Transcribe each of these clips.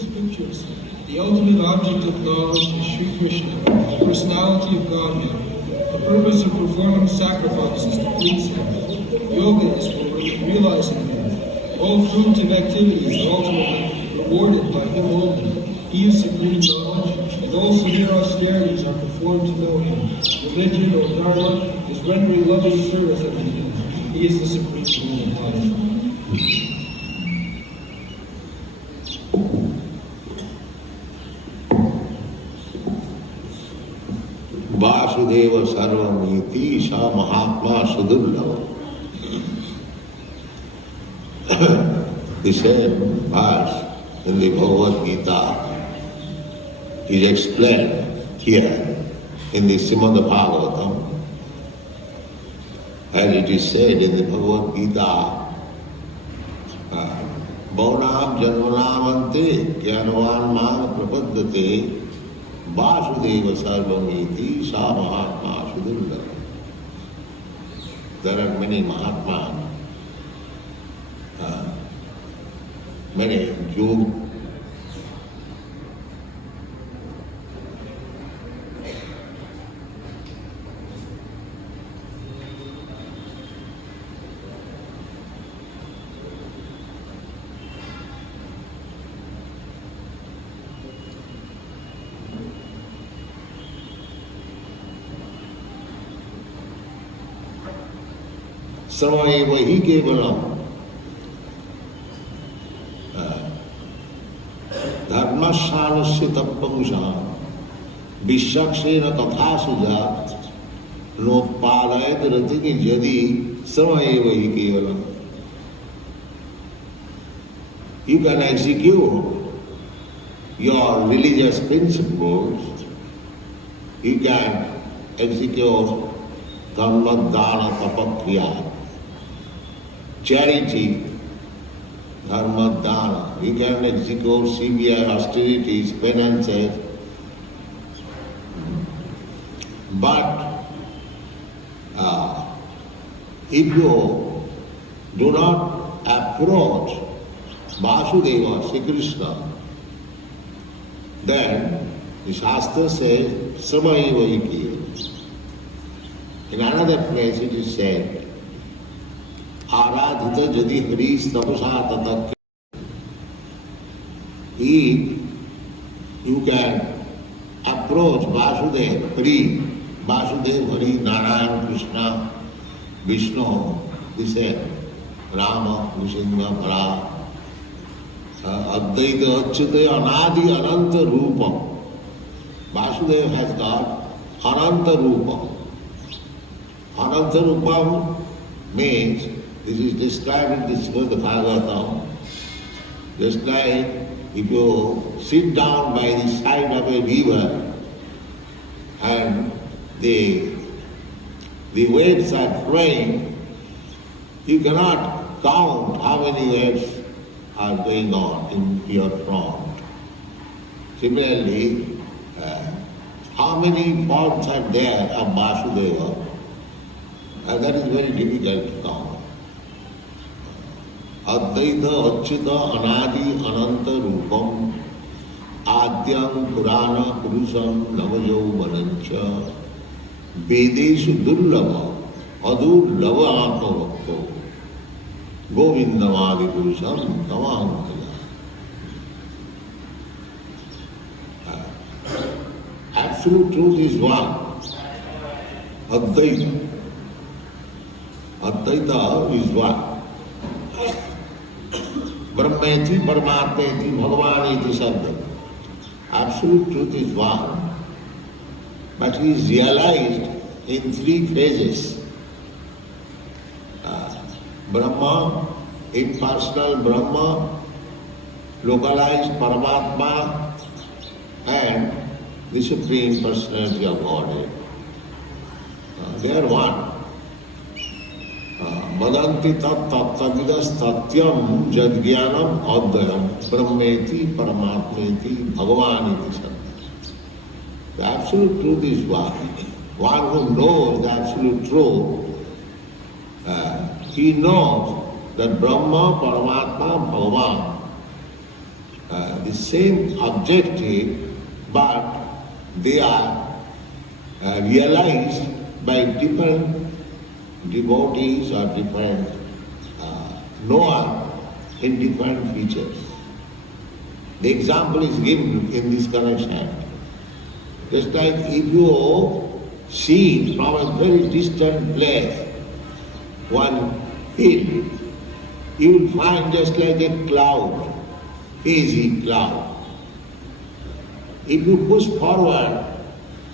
Scriptures. The ultimate object of knowledge is Sri Krishna, the personality of Godhead. The purpose of performing sacrifices to please Him. Yoga is for realizing Him. All fruits of activities are ultimately rewarded by Him only. He is supreme knowledge, and all severe austerities are performed to know Him. Religion or dharma is rendering loving service unto Him. He is the supreme rule of life. Vasudeva Sarvamiti Sa Mahatma Sudurlava. The same verse in the Bhagavad Gita is explained here in the Srimad Bhagavatam. As it is said in the Bhagavad Gita, Bhaunam Janmanamante Jnanavan Man Prapaddate Vasudeva Sarvamiti Sa Mahatma Sudurlava. There are many Mahatmas, many Jews. Swami Vahi Kevalam Dharmashanasya Tappamusha Vishakshena Kathasujat Lopalayat Ratini Jadi Swami Vahi Kevalam. You can execute your religious principles, you can execute dharma, dana, tapakriya, charity, dharma, dana. You can execute severe austerities, penances. But if you do not approach Vasudeva, Sri Krishna, then the Shastra says, Samaiva Iki. In another place it is said, Aradhita jadi haris tapasa tatak. If you can approach Vasudev, Hari, Vasudev, Hari, Narayan, Krishna, Vishnu, he said, Rama, Nrsimha, Bhara, Advaita, Achyuta, Anadi, Ananta Rupa. Vasudeva has got Ananta Rupa. Ananta Rupam means, this is described in the Srimad Bhagavatam, just like if you sit down by the side of a river and the waves are flowing, you cannot count how many waves are going on in your front. Similarly, how many forms are there of Vasudeva? That is very difficult to count. Advaita, Achyuta, Anadi, Ananta Rupam, Adyam, Purana, Purusam, Navajo, Manancha, Vedeshu Durlava, Adurlava Atmavakto, Govindamadi Purusam, Navankala. Absolute truth is one. Advaita. Advaita is one. Brahmeti, Paramatmeti, Bhagavaneti Sabda. Absolute truth is one. But he is realized in three phases. Brahma, impersonal Brahma, localized Paramatma, and the Supreme Personality of Godhead. They are one. Vadanti tat tattvavidas tatyam jadgyanam advayam brahmeti paramatmeti bhagavaniti santi. The absolute truth is one. One who knows the absolute truth, he knows that Brahma, Paramatma, Bhagavan, the same objective, but they are realized by different devotees or different knower in different features. The example is given in this connection. Just like if you see from a very distant place one hill, you will find just like a cloud, hazy cloud. If you push forward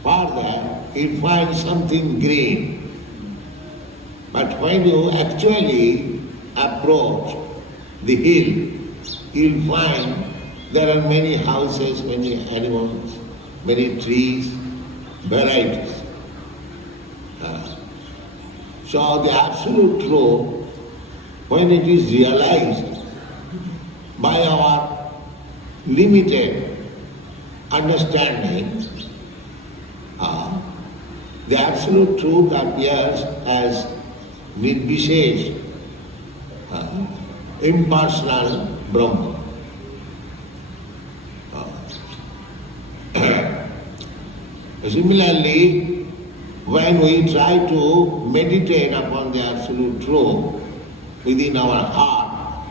further, you will find something green. But when you actually approach the hill, you will find there are many houses, many animals, many trees, varieties. So the absolute truth, when it is realized by our limited understanding, the absolute truth appears as Nirvishesh, impersonal Brahma. Similarly, when we try to meditate upon the absolute truth within our heart,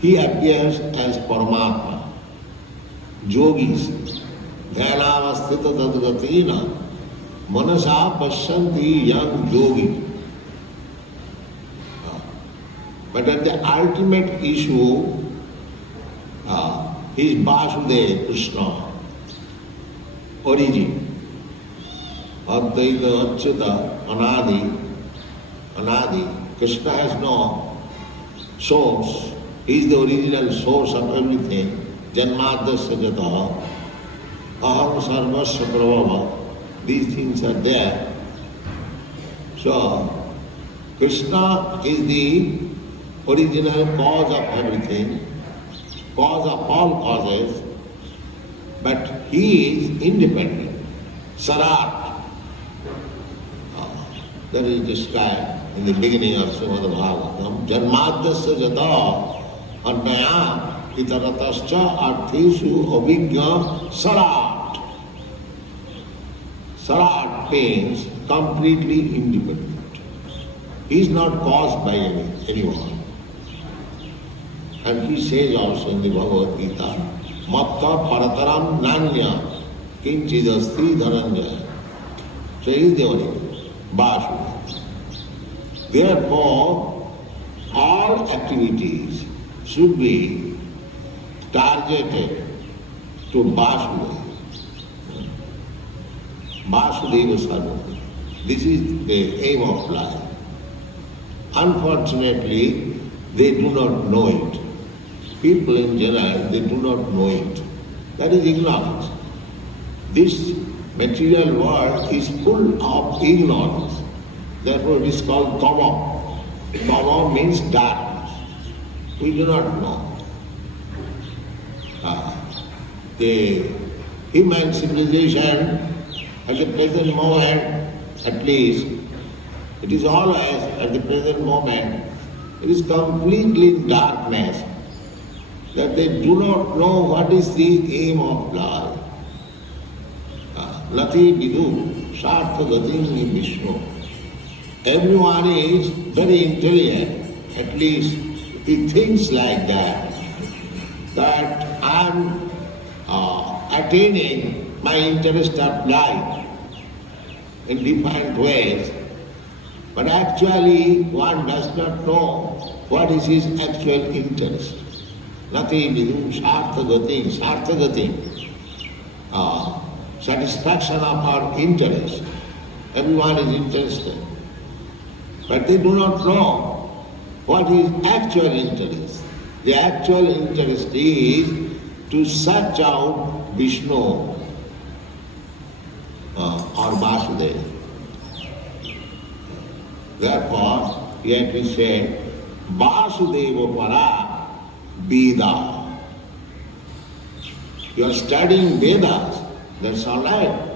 he appears as Paramatma. Yogis, dhyānāvasthita tadgatīna, manasa paṣyanti yam yogi. But at the ultimate issue, is Vasudeva Krishna, origin. Advaita, Achyuta, Anadi. Krishna has no source. He is the original source of everything. Janmadasya jataha, aham sarvasya prabhava. These things are there. So, Krishna is the original cause of everything, cause of all causes, but he is independent. Sarat. That is described in the beginning of Srimad Bhagavatam. Janmadasya jata annaya itaratascha artheshu avijña sarat. Sarat means completely independent. He is not caused by anyone. And he says also in the Bhagavad Gita, Matta parataram nanya kinchidasti dhananjaya. So he is the origin. Vasudeva. Therefore, all activities should be targeted to Vasudeva. Vasudeva Sarvati. This is the aim of life. Unfortunately, they do not know it. People in general, they do not know it. That is ignorance. This material world is full of ignorance. Therefore it is called tama. Tama means darkness. We do not know. The human civilization at the present moment, at least, it is always at the present moment, it is completely in darkness, that they do not know what is the aim of life. Nati vidu sartha gatim Vishnu. Everyone is very intelligent, at least he thinks like that I am attaining my interest of life in different ways. But actually one does not know what is his actual interest. Nati vidu sartha gatim. Satisfaction of our interest. Everyone is interested. But they do not know what is actual interest. The actual interest is to search out Vishnu or Vasudeva. Therefore, yet he said, Vasudeva para Veda. You are studying Vedas, that's all right.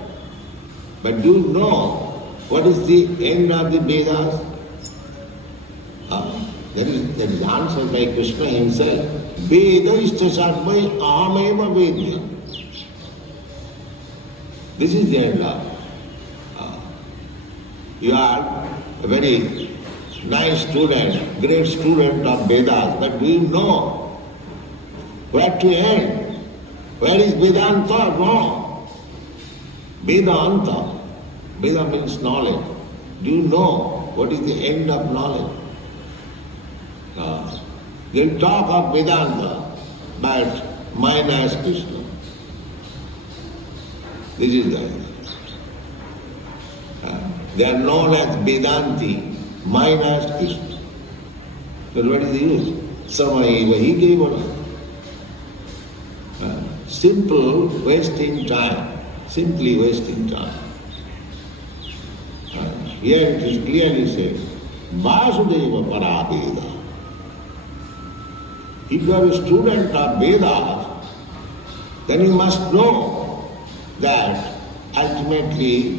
But do you know what is the end of the Vedas? That is answered by Krishna himself. Veda ishta sarvai ahameva vedya. This is the end of. You are a very nice student, great student of Vedas, but do you know where to end? Where is Vedanta? No. Vedanta. Veda means knowledge. Do you know what is the end of knowledge? They'll talk of Vedanta, but minus Krishna. This is the idea. They are known as Vedanti, minus Krishna. But what is the use? Samaiva he gave us. Simple wasting time. Simply wasting time. Here it is clearly said, Vasudeva para Veda. If you are a student of Vedas, then you must know that ultimately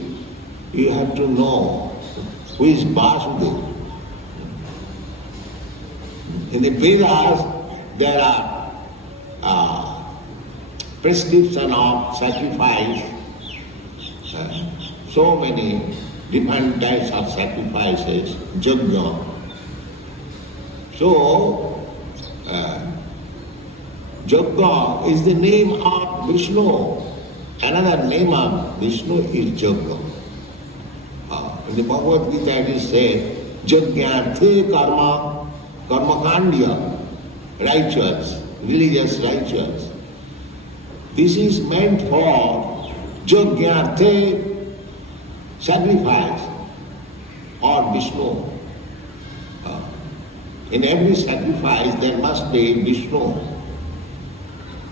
you have to know who is Vasudeva. In the Vedas, there are prescription of sacrifice, so many different types of sacrifices, yajna. So, yajna is the name of Vishnu. Another name of Vishnu is yajna. In the Bhagavad Gita it is said, yajnarthe karma, karmakandya, righteous, religious righteous. This is meant for yajnarthe, sacrifice, or Vishnu. In every sacrifice there must be Vishnu.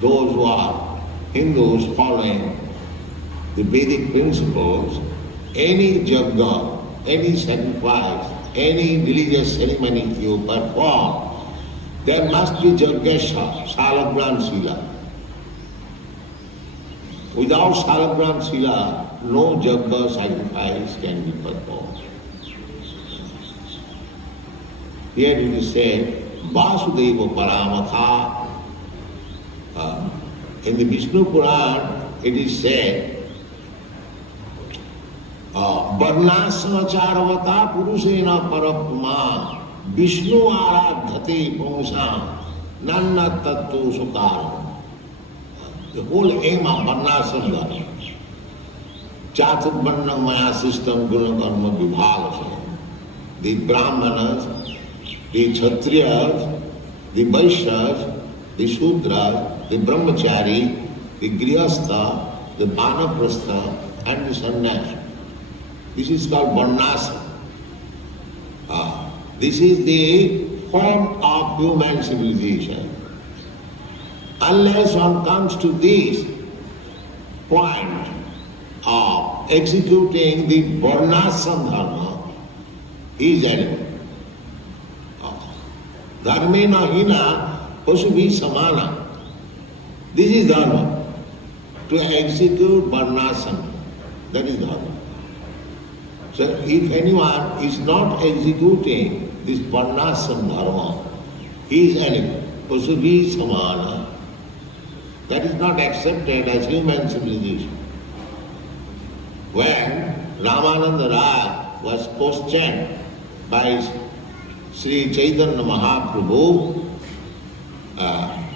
Those who are Hindus following the Vedic principles, any yajna, any sacrifice, any religious ceremony you perform, there must be yajna salagram sila. Without salagram sila, no yajna sacrifice can be performed. Here it is said, Vasudeva Paramatha. In the Vishnu Puran, it is said, Varnasamacharvata Purusena Parapuma Vishnu Aradhate Pungsam Nanna Tattva Sukaram. The whole aim of Varnasam, Chaturvarna Maya system, Guna Karma Vibhaga. The Brahmanas, the Kshatriyas, the Vaishyas, the Shudras, the Brahmachari, the Grihastha, the Vanaprastha, and the Sannyasi. This is called Varnasam. This is the form of human civilization. Unless one comes to this point of executing the Varnasam Dharma, he is animal. Dharmena hina pasubhi samana. This is dharma. To execute varnasam, that is dharma. So if anyone is not executing this varnasam dharma, he is animal. Pasubhi samana. That is not accepted as human civilization. When Ramananda Raj was questioned by Sri Chaitanya Mahaprabhu,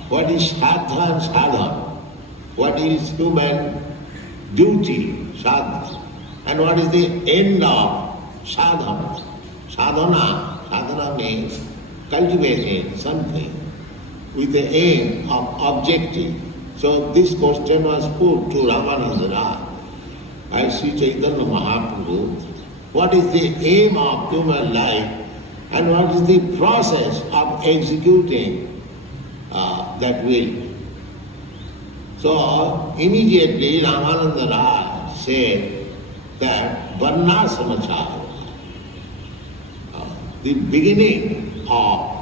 what is sadhana and sadhana? What is human duty, sadhana? And what is the end of sadhana? Sadhana means cultivating something with the aim of objective. So this question was put to Ramananda Raj by Sri Chaitanya Mahaprabhu. What is the aim of human life? And what is the process of executing that will? So immediately Ramananda Raj said that Varnasamachara. the beginning of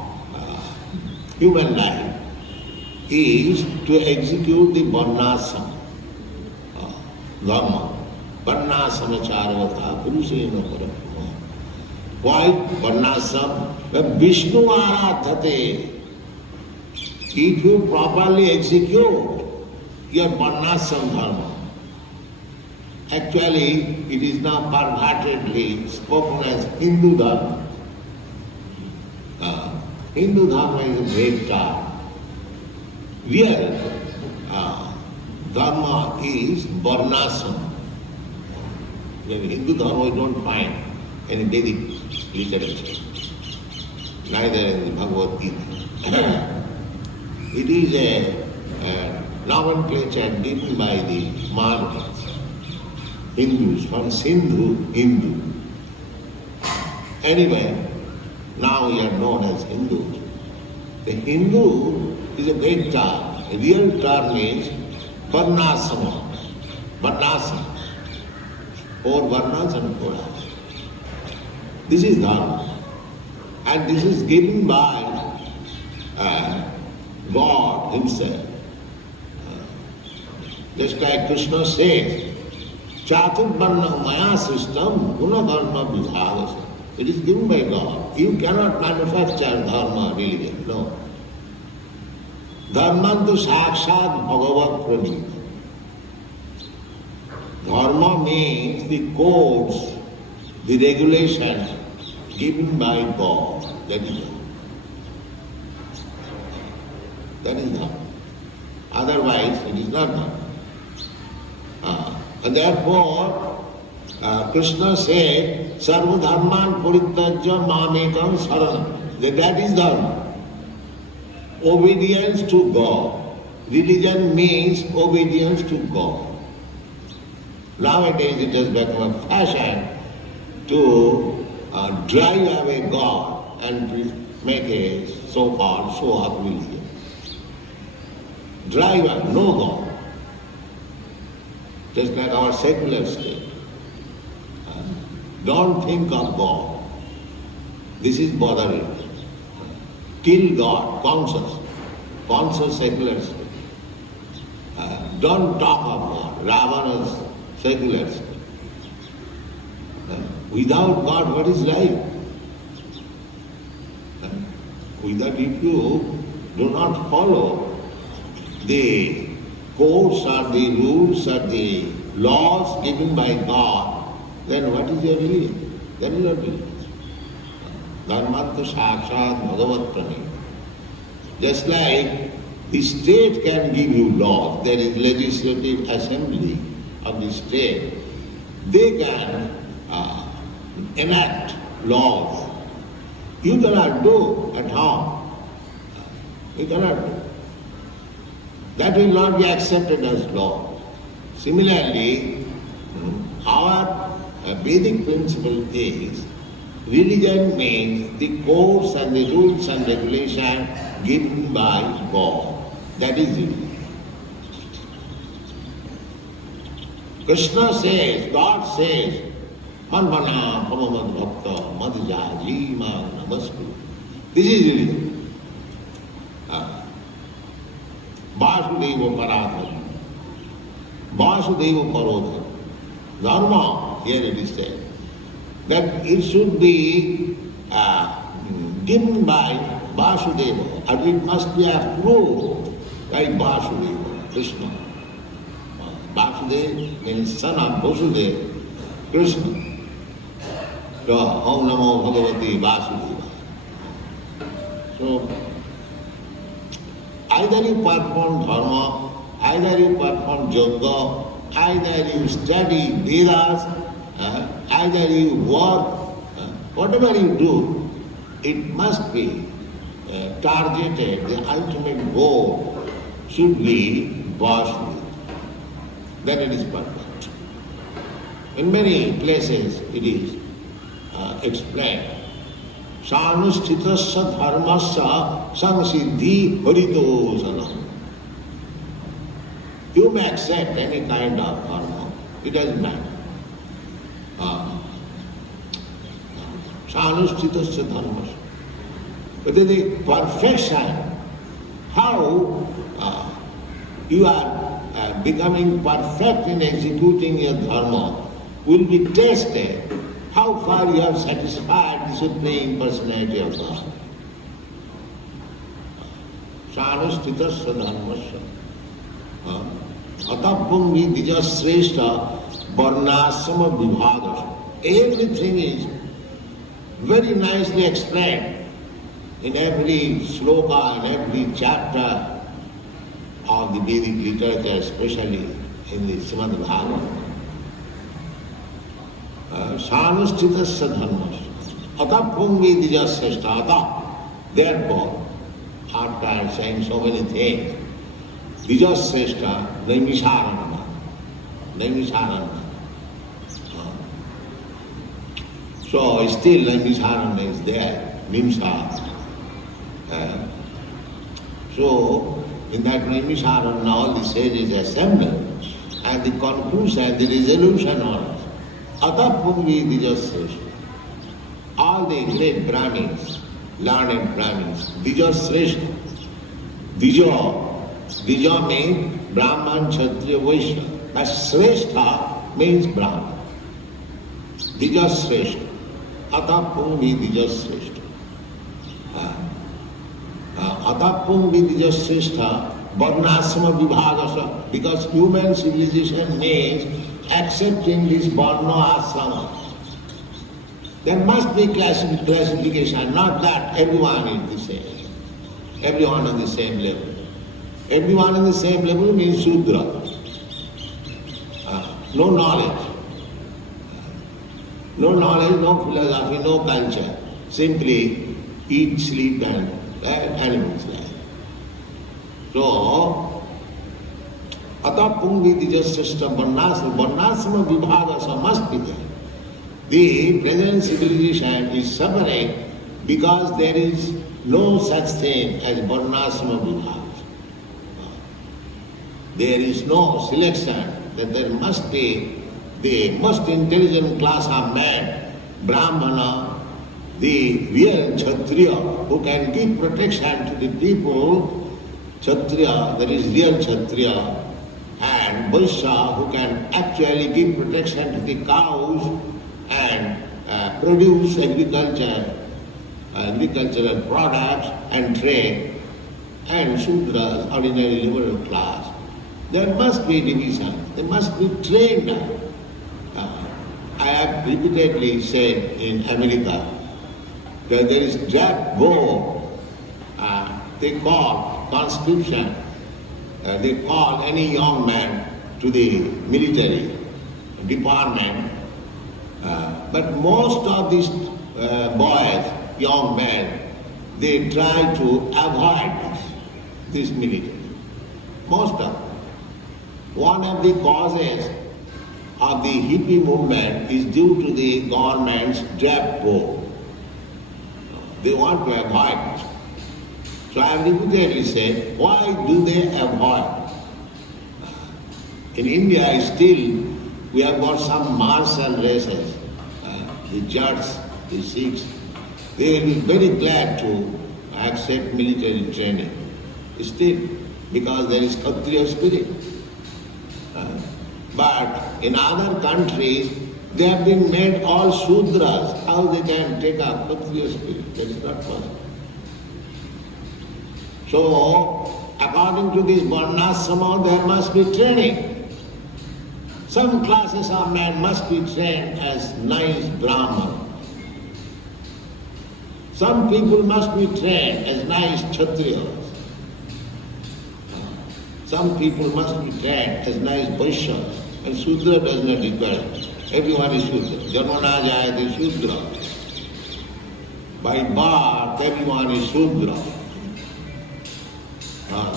human life is to execute the varnasam, dharma. Varnasam charvata purusena parapama. Why varnasam? Vishnu aradhate. If you properly execute your varnasam dharma, actually it is now pervertedly spoken as Hindu dharma. Hindu dharma is a great term. Real dharma is varnasam. In Hindu dharma we don't find any Vedic literature, neither in the Bhagavad Gita. It is a nomenclature given by the Marathas, Hindus, from Sindhu, Hindu. Anyway, now we are known as Hindus. The Hindu is a great term. A real term is Varnasama. Varnasama. 4 Varnas and 4 Asas. This is Dharma. And this is given by God Himself. Just like Krishna says, Chaturvarna Maya system, Guna Dharma Vidhavasa. It is given by God. You cannot manufacture dharma, religion, no. Dharmantu sakshat bhagavat pranita. Dharma means the codes, the regulations given by God. That is dharma. That is dharma. Otherwise, it is not dharma. And therefore, Krishna said, Sarva dharman puritajya mamekam saranam. That is dharma. Obedience to God. Religion means obedience to God. Nowadays it has become a fashion to drive away God and make a so-called show-off religion. Drive away, no God. Just like our secular state. Don't think of God. This is bothering. Kill God, conscious secular state. Don't talk of God, Ravana's secular state. Without God, what is life? Without, if you do not follow the codes or the rules or the laws given by God, then what is your religion? That is not religion. Dharmanta sakshat bhagavat pranita. Just like the state can give you laws, there is legislative assembly of the state, they can enact laws. You cannot do at home. You cannot do. That will not be accepted as law. Similarly, our Vedic principle is religion means the codes and the rules and regulations given by God. That is religion. Krishna says, God says, Manvana pamamad bhakta madhyaji ma namastu. This is religion. Vasudeva paradharma. Vasudeva parodharma. Dharma, here it is said, that it should be given by Vasudeva, and it must be approved by Vasudeva, Krishna. Vasudeva means son of Vasudeva, Krishna. So, Om Namo Bhagavati Vasudeva. So, either you perform dharma, either you perform yoga, either you study Vedas, either you work, whatever you do, it must be targeted, the ultimate goal should be Vasudeva. Then it is perfect. In many places it is explained. Sanusthitassa dharmasya samsiddhi haritosana. You may accept any kind of dharma, it doesn't matter. Sanuschitasya dharmasya. But the perfection, how you are becoming perfect in executing your dharma will be tested. How far you have satisfied the Supreme Personality of God. Sanuschitasya dharmasya. Atappungi dijasreshta varnasama vibhadasya. Everything is very nicely explained in every sloka, in every chapter of the Vedic literature, especially in the Srimad Bhagavatam. Sanuschitasya dharmasya. Atappungi dijasreshta. Atap. Therefore, after saying so many things, dijasreshta naimisharana. Naimisharana. So still naimisharana is there, Vimsa. So in that naimisharana all the sages assembled and the conclusion, the resolution was Atappungi dijasreshta. All the great Brahmins, learned Brahmins, dijasreshta. Dija means Brahman, Kshatriya, Vaishya. But Sreshta means Brahman. Dijasreshta. Atappungi dijasreshta. Atappungi dijasreshta varnasama vibhadasya. Because human civilization means accepting this varna asrama. There must be classification, not that everyone is the same. Everyone on the same level. Everyone on the same level means Shudra. No knowledge. No knowledge, no philosophy, no culture. Simply eat, sleep and animals life. So, Atappungi dijasreshta varnasama vibhadasya must be there. The present civilization is suffering because there is no such thing as varnasama vibhadasya. There is no selection, that there must be the most intelligent class of man, Brahmana, the real Kshatriya, who can give protection to the people, Kshatriya, that is real Kshatriya, and Vaishya, who can actually give protection to the cows and produce agricultural products and trade, and Shudras, ordinary liberal class. There must be division, they must be trained. I have repeatedly said in America that there is draft board, they call conscription, they call any young man to the military department, but most of these boys, young men, they try to avoid this military. Most of them. One of the causes of the hippie movement is due to the government's draft board. They want to avoid it. So I have repeatedly said, why do they avoid? In India still we have got some martial races, the Jats, the Sikhs. They will be very glad to accept military training. Still, because there is Kshatriya spirit. But in other countries, they have been made all Shudras. How they can take up Kshatriya spirit? That is not possible. So, according to this varnasrama, there must be training. Some classes of men must be trained as nice Brahman. Some people must be trained as nice Kshatriyas. Some people must be trained as nice Vaishyas. And Shudra does not require. Everyone is Shudra. Janmana jayate Shudra. By birth, everyone is Shudra.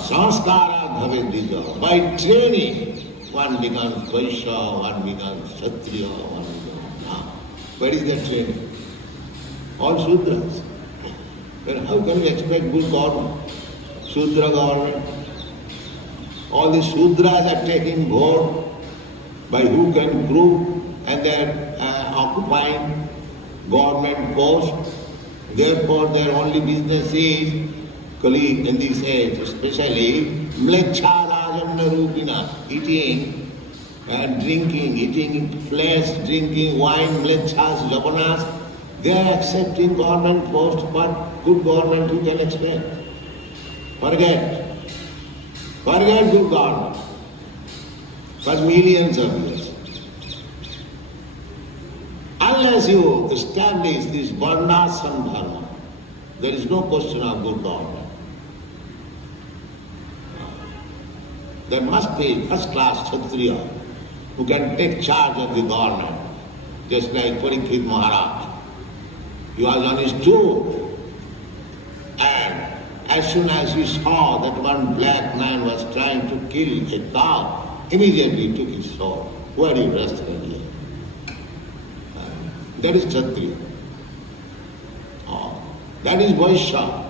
Sanskara bhavet dija. By training, one becomes Vaishya, one becomes Kshatriya, one becomes... Where is that training? All Shudras. Then how can we expect good government? Shudra government. All the Shudras are taking vote by hook and crook, and they are occupying government post. Therefore, their only business is, colleague in this age especially, mlecha rajamna rupina, eating and drinking, eating flesh, drinking wine, mlechas, javanas. They are accepting government post. What good government you can expect? Forget good government. For millions of years. Unless you establish this varnashram dharma, there is no question of good government. There must be first-class Kshatriya who can take charge of the government, just like Parikshit Maharaj. He was on his tour, and as soon as he saw that one black man was trying to kill a cow, immediately took his sword. Where he rested here? That is Kshatriya. That is Vaishya,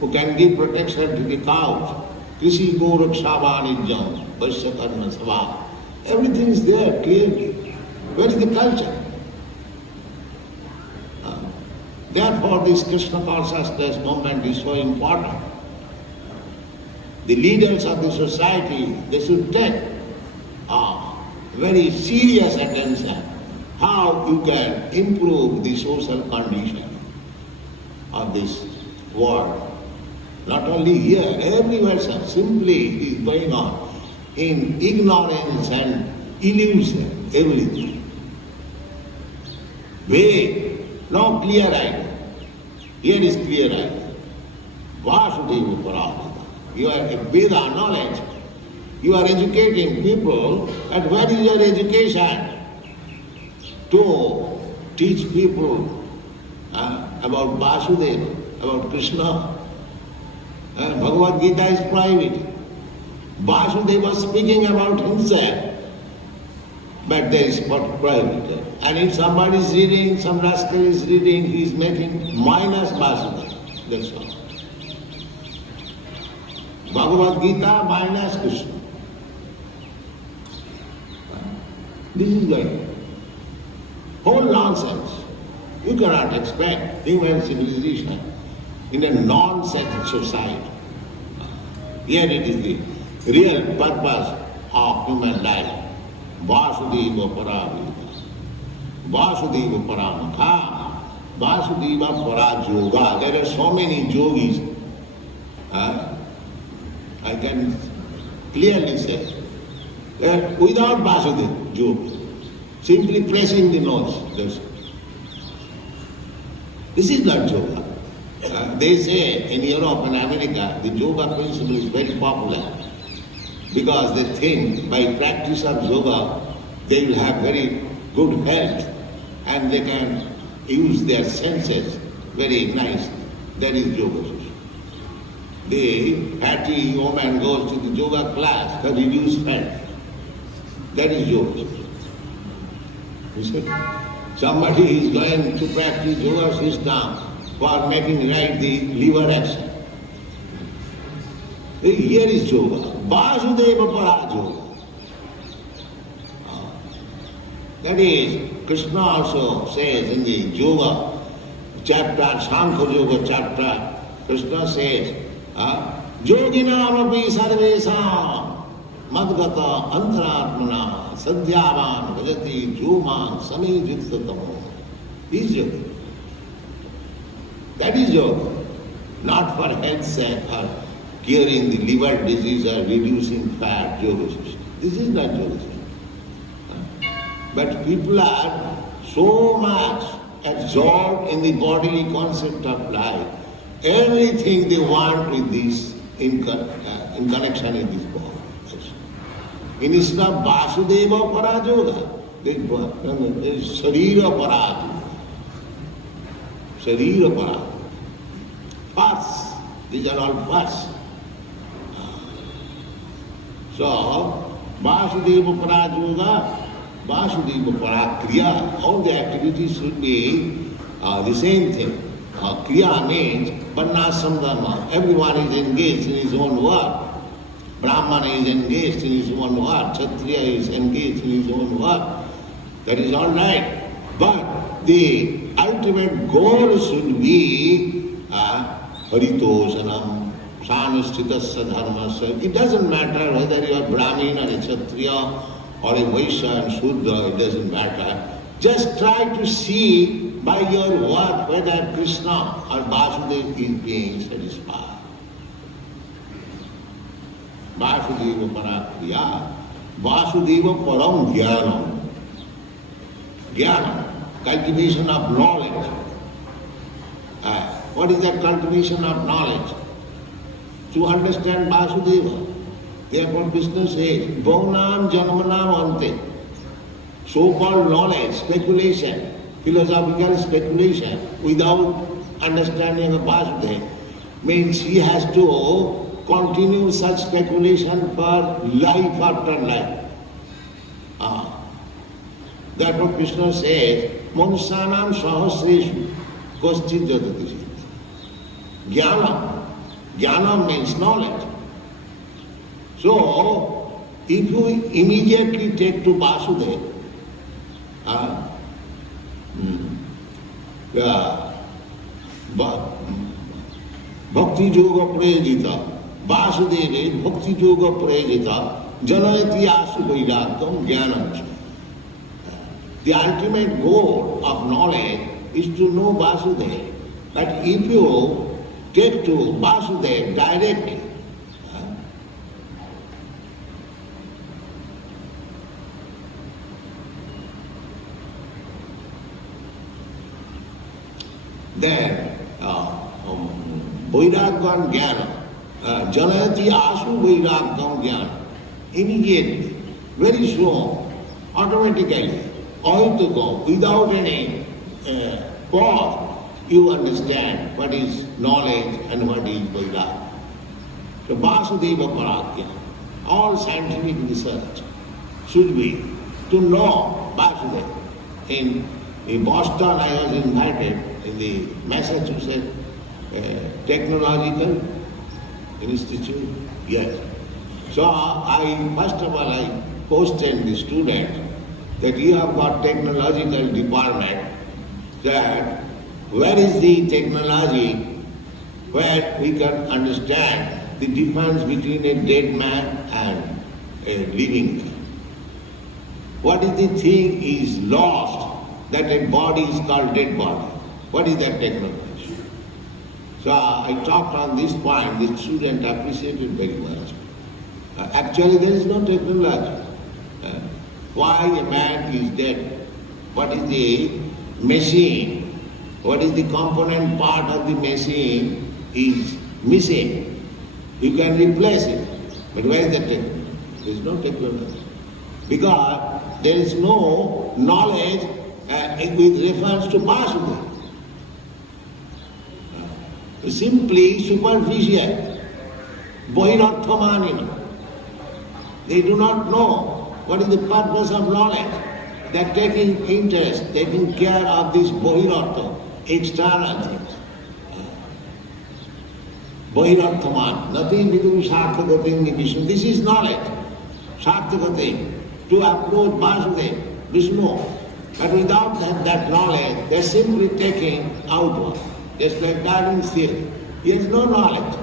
who can give protection to the cows. Krishi Gorakshavanijam, Vaishya Karma Sabha. Everything is there clearly. Where is the culture? Therefore, this Krishna consciousness movement is so important. The leaders of the society, they should take very serious attention how you can improve the social condition of this world. Not only here, everywhere simply is going on in ignorance and illusion, everything. Vague, no clear idea. Here is clear idea. Vasudeva Parāmata. You are a Veda knowledge. You are educating people, and where is your education? To teach people about Vasudeva, about Krishna. Bhagavad Gita is private. Vasudeva is speaking about himself, but there is private. And if somebody is reading, some rascal is reading, he is making minus Vasudeva. That's all. Bhagavad Gita minus Krishna. This is like whole nonsense. You cannot expect human civilization in a non-sex society. Here it is the real purpose of human life. Vasudeva Paravita. Vasudeva Paramakha. Vasudeva Parajoga. There are so many yogis. I can clearly say that without Vasudeva, yoga, simply pressing the nose, that's it. This is not yoga. They say in Europe and America, the yoga principle is very popular because they think by practice of yoga, they will have very good health and they can use their senses very nicely. That is yoga. The fatty woman goes to the yoga class to reduce fat. That is yoga. You see? Somebody is going to practice yoga system for making right the liver action. Here is yoga. Vasudeva Parajoga. That is, Krishna also says in the yoga chapter, Sankhya Yoga chapter, Krishna says, Yoginamapi sarvesam madgata antaratmana sadhyavan bhajati juman samijittatamo. This is yoga. That is yoga. Not for health's sake or curing the liver disease or reducing fat, yoga system. This is not yoga system. But people are so much absorbed in the bodily concept of life. Everything they want with this in connection with this body. Instead of Vasudeva Parajoga, there is Sharira Parajoga. Sharira Parajoga. First. These are all first. So, Vasudeva Parajoga, Vasudeva Parakriya, all the activities should be the same thing. Kriya means Varnashram Dharma. Everyone is engaged in his own work. Brahmana is engaged in his own work. Kshatriya is engaged in his own work. That is all right. But the ultimate goal should be Haritoshanam, Sanusthitasya Dharmasya. It doesn't matter whether you are Brahmin or a Kshatriya or a Vaishya and Shudra, it doesn't matter. Just try to see by your work whether Krishna or Vasudeva is being satisfied. Vasudeva Parakriya, Vasudeva Param Jnanam. Jnana, cultivation of knowledge. What is that cultivation of knowledge? To understand Vasudeva. Therefore Krishna says, Bhaunam Janmanam Ante. So-called knowledge, speculation, philosophical speculation without understanding of Vasudeva means he has to continue such speculation for life after life. Therefore Krishna says, Manusyanam sahasreshu koschit jatati siddhi. Jnana. Jnana means knowledge. So, if you immediately take to Vasudeva, Bhakti Yoga Prayajita, Vasudeva Bhakti Yoga Prayajita, Janayati Asu Vairagam Jnanam. The ultimate goal of knowledge is to know Vasudeva. But if you take to Vasudeva directly, then Vairagam Jnana, Janayati Asu Vairagam Jnana, immediately, very soon, automatically, all to go, without any pause, you understand what is knowledge and what is Vairagam. So Vasudeva Parakya, all scientific research should be to know Vasudeva. In Boston I was invited in the Massachusetts Technological Institute. Yes. So first of all I posted the students that you have got technological department, that where is the technology where we can understand the difference between a dead man and a living man. What is the thing is lost that a body is called dead body? What is that technology? So I talked on this point, the student appreciated very much. Actually there is no technology. Why a man is dead? What is the machine? What is the component part of the machine is missing? You can replace it. But where is the technology? There is no technology. Because there is no knowledge with reference to Vasudeva. Simply superficial. Bohirarthamanina. They do not know what is the purpose of knowledge. They are taking interest, taking care of this bohirartha, external things. Bohirarthaman, nothing to do with sarthakati Vishnu. This is knowledge. Sarthakati, to approach Vasudeva, Vishnu. But without that knowledge, they are simply taking outward. Just like Darwin theory. He has no knowledge.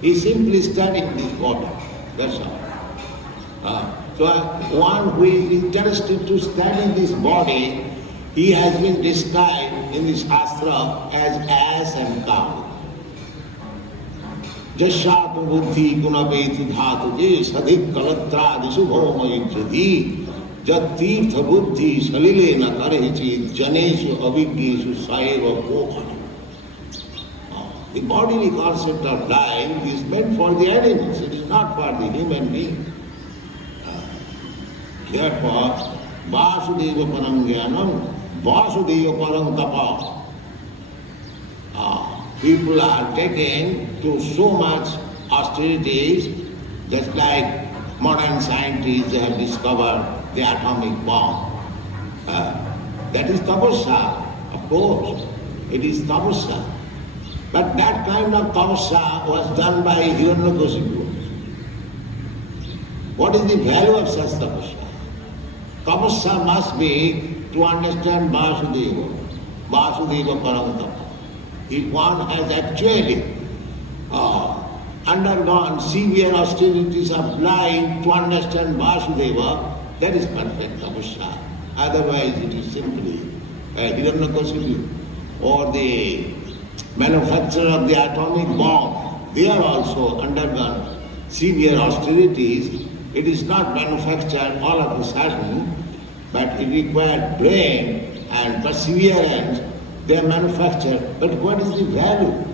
He is simply studying this body. That's all. So one who is interested to study this body, he has been described in this Shastra as ass and cow. Jashapu buddhi gunaveti dhatu je sadhik kalatra disu bhaumayujjati jat tirtha buddhi salile na karechi janeshu aviggeshu saeva pokhana. The bodily concept of life is meant for the animals, it is not for the human being. Therefore, Vasudeva Param Jnanam, Vasudeva Param Tapa. People are taken to so much austerities, just like modern scientists they have discovered the atomic bomb. That is tapasya, of course. It is tapasya. But that kind of tapasya was done by Hiranyakasipu. What is the value of such tapasya? Tapasya must be to understand Vasudeva, Vasudeva Paramtapa. If one has actually undergone severe austerities of life to understand Vasudeva, that is perfect tapasya. Otherwise it is simply Hiranyakasipu or the manufacturer of the atomic bomb. They are also undergone severe austerities. It is not manufactured all of a sudden, but it required brain and perseverance. They are manufactured. But what is the value?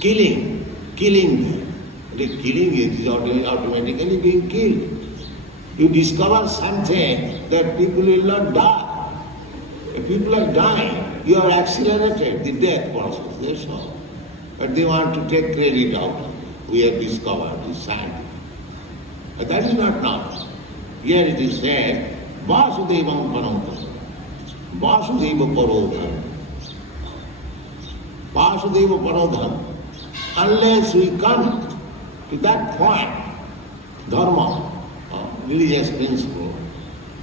Killing. The killing is automatically being killed. You discover something that people will not die. If people are dying, you have accelerated the death process, that's all. But they want to take credit out. We have discovered this science. But that is not now. Here it is said, Vasudevam Paramtam. Vasudeva Parodham. Vasudeva Parodham. Unless we come to that point, dharma, religious principle,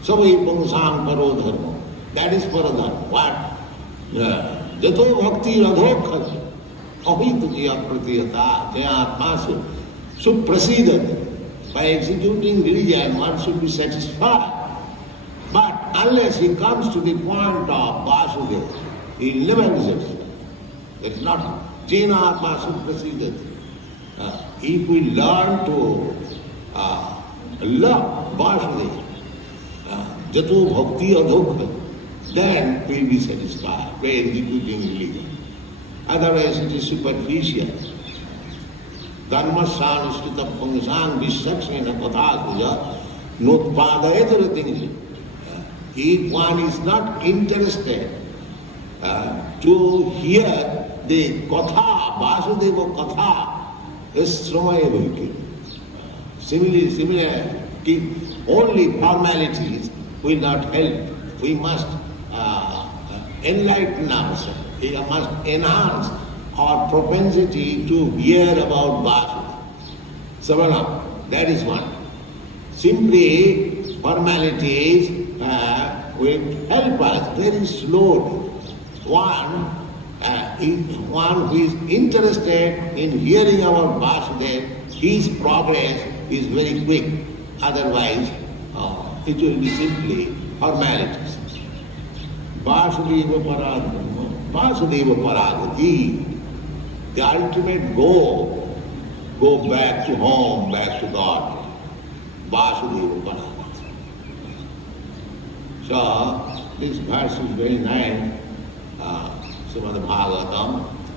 Savai Pungsang Parodharma, that is Paradharma. What? Jato Bhakti Radhokhas, Ahitukiya Pratiyata, Jayatma Suprasidat. By executing religion, one should be satisfied. But unless he comes to the point of Vasudeva, he will never be satisfied. That's not Jnana Suprasidat. If we learn to love Vasudeva, Jato Bhakti Adhokha, then we will be satisfied by executing religion. Otherwise it is superficial. Dharmasyanushrita Pungsang Vishaksena Kathakuja Nutpadayataratinja. If one is not interested to hear the Katha, Vasudeva Katha, is Sramaya Bhakti. Similarly, only formalities will not help. We must enlighten ourselves. We must enhance our propensity to hear about Vasudeva. Savana, that is one. Simply formalities will help us very slowly. One who is interested in hearing about Vasudeva, his progress is very quick. Otherwise, it will be simply formalities. Vasudeva Paradharma, Vasudeva Paragati, the ultimate goal, go back to home, back to God. Vasudeva Paragati. So, this verse is very nice. Srimad Bhagavatam,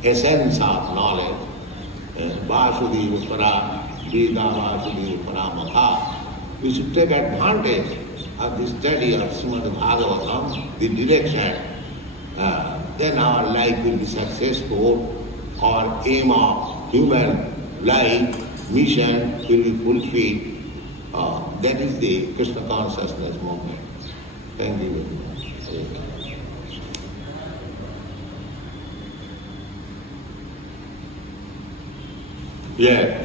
essence of knowledge. Vasudeva Para, Veda Vasudeva Paramata. We should take advantage of the study of Srimad Bhagavatam, the direction. Then our life will be successful. Our aim of human life, mission will be fulfilled. That is the Krishna consciousness movement. Thank you very much. Yeah.